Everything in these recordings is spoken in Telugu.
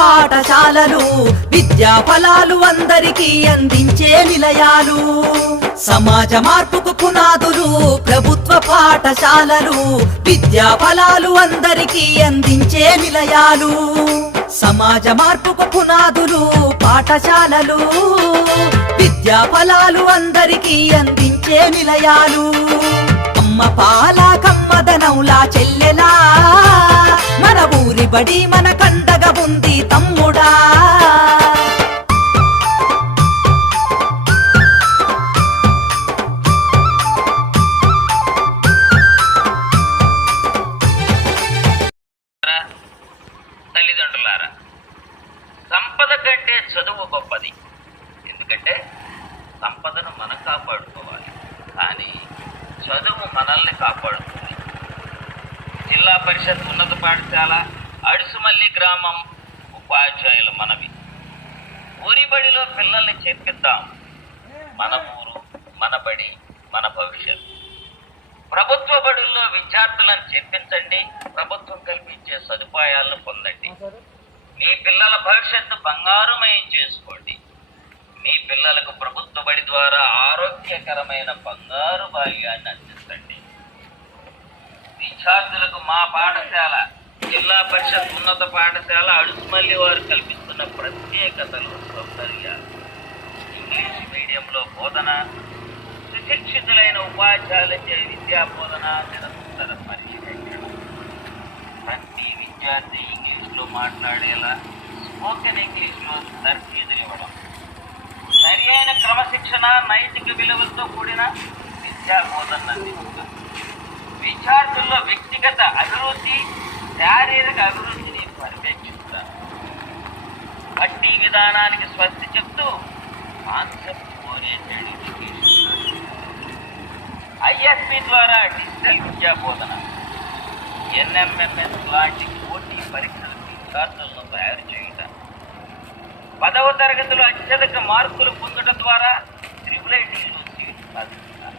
పాఠశాలలు విద్యా ఫలాలు అందరికీ అందించే నిలయాలు. సమాజ మార్పుకు పునాదులు ప్రభుత్వ పాఠశాలలు విద్యా ఫలాలు అందరికీ అందించే నిలయాలు. సమాజ మార్పుకు పునాదులు పాఠశాలలు విద్యా ఫలాలు అందరికీ అందించే నిలయాలు. అమ్మ పాల కమ్మదనౌలా చెల్లెలా మన ఊరి బడి మన కండగా ఉంది తమ్ముడా. తల్లిదండ్రులారా, సంపద కంటే చదువు గొప్పది. ఎందుకంటే సంపదను మనం కాపాడుకోవాలి, కానీ చదువు మనల్ని కాపాడుతుంది. జిల్లా పరిషత్ ఉన్నత పాఠశాల అడుసుమల్లి గ్రామం ఉపాధ్యాయుల మనవి. ఊరి బడిలో పిల్లల్ని చేర్పిద్దాం. మన ఊరు మన బడి మన భవిష్యత్. ప్రభుత్వ బడుల్లో విద్యార్థులను చేర్పించండి. ప్రభుత్వం కల్పించే సదుపాయాలను పొందండి. మీ పిల్లల భవిష్యత్తు బంగారుమయం చేసుకోండి. మీ పిల్లలకు ప్రభుత్వ బడి ద్వారా ఆరోగ్యకరమైన బంగారు బాల్యాన్ని అందించండి. విద్యార్థులకు మా పాఠశాల జిల్లా పరిషత్ ఉన్నత పాఠశాల అడుసుమల్లి వారు కల్పిస్తున్న ప్రత్యేకతలు, సౌకర్యాలు. ఇంగ్లీష్ మీడియంలో బోధన, సుశిక్షితులైన ఉపాధ్యాయులచే విద్యా బోధన, నిరంతర పరిశీలన. ప్రతి విద్యార్థి ఇంగ్లీష్లో మాట్లాడేలా స్పోకెన్ ఇంగ్లీష్లో తర్ఫీదునివ్వడం. సరి అయిన క్రమశిక్షణ, నైతిక విలువలతో కూడిన విద్యా బోధన అందించడం. విద్యార్థుల్లో వ్యక్తిగత అభివృద్ధి, శారీరక అభివృద్ధిని పర్యవేక్షిస్తారు. బట్టి విధానానికి స్వస్తి చెప్తూ కాన్సెప్ట్ ఓరియంటెడ్ ఎడ్యుకేషన్. ఐఎస్పి ద్వారా డిజిటల్ విద్యా బోధన. ఎన్ఎంఎంఎస్ లాంటి పోటీ పరీక్షలకు విద్యార్థులను తయారు చేయడం. 10వ తరగతిలో అత్యధిక మార్కులు పొందడం ద్వారా ట్రిపుల్ఐటీలో సీటు సాధిస్తున్నారు.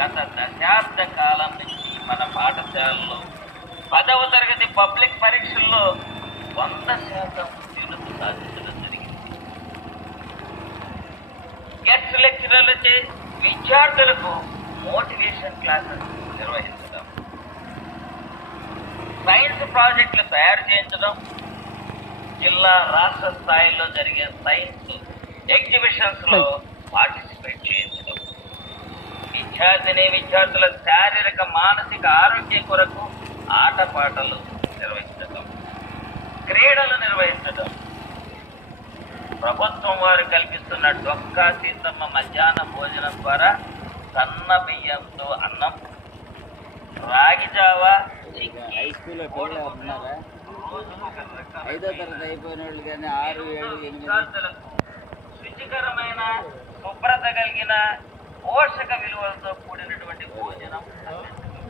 గత దశాబ్ద కాలం నుంచి మన పాఠశాలలో 10వ తరగతి పబ్లిక్ పరీక్షల్లో 100% ఉత్తీర్ణత సాధించడం జరిగింది. గెస్ట్ లెక్చరర్లచే విద్యార్థులకు మోటివేషన్ క్లాసెస్ నిర్వహించడం. సైన్స్ ప్రాజెక్టులు తయారు చేయించడం. జిల్లా రాష్ట్ర స్థాయిలో జరిగే సైన్స్ ఎగ్జిబిషన్స్లో పార్టిసిపేట్ చేయించడం. విద్యార్థుల శారీరక మానసిక ఆరోగ్యం కొరకు ఆటపాటలు నిర్వహించడం, క్రీడలు నిర్వహించడం. ప్రభుత్వం వారు కల్పిస్తున్న డొక్కా సీతమ్మ మధ్యాహ్న భోజనం ద్వారా సన్న బియ్యంతో అన్నం, రాగి జావా, హై స్కూల్లో పిల్లలు ఉన్నారా? 5వ తరగతి అయిపోయిన వాళ్ళు కానీ 6, 7, 8 శుచికరమైన శుభ్రత కలిగిన పోషక విలువలతో కూడినటువంటి భోజనం.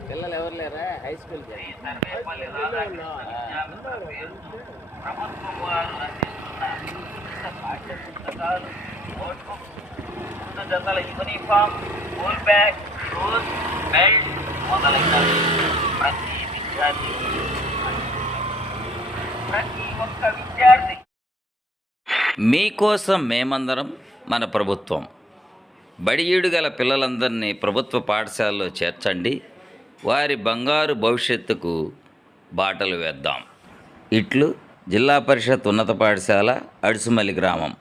పిల్లలు ఎవరు లేరా హై స్కూల్? సర్వేపల్లి ప్రభుత్వం వారు అందిస్తున్న పాఠ్య పుస్తకాలు, నోట్బుక్, 2 జతల uniform, school bag, shoes, belt మొదలైనవి ప్రతి విద్యార్థి, ప్రతి ఒక్క విద్యార్థి. మీకోసం మేమందరం, మన ప్రభుత్వం. బడియీడు గల పిల్లలందరినీ ప్రభుత్వ పాఠశాలలో చేర్చండి. వారి బంగారు భవిష్యత్తుకు బాటలు వేద్దాం. ఇట్లు జిల్లా పరిషత్ ఉన్నత పాఠశాల అడుసుమల్లి గ్రామం.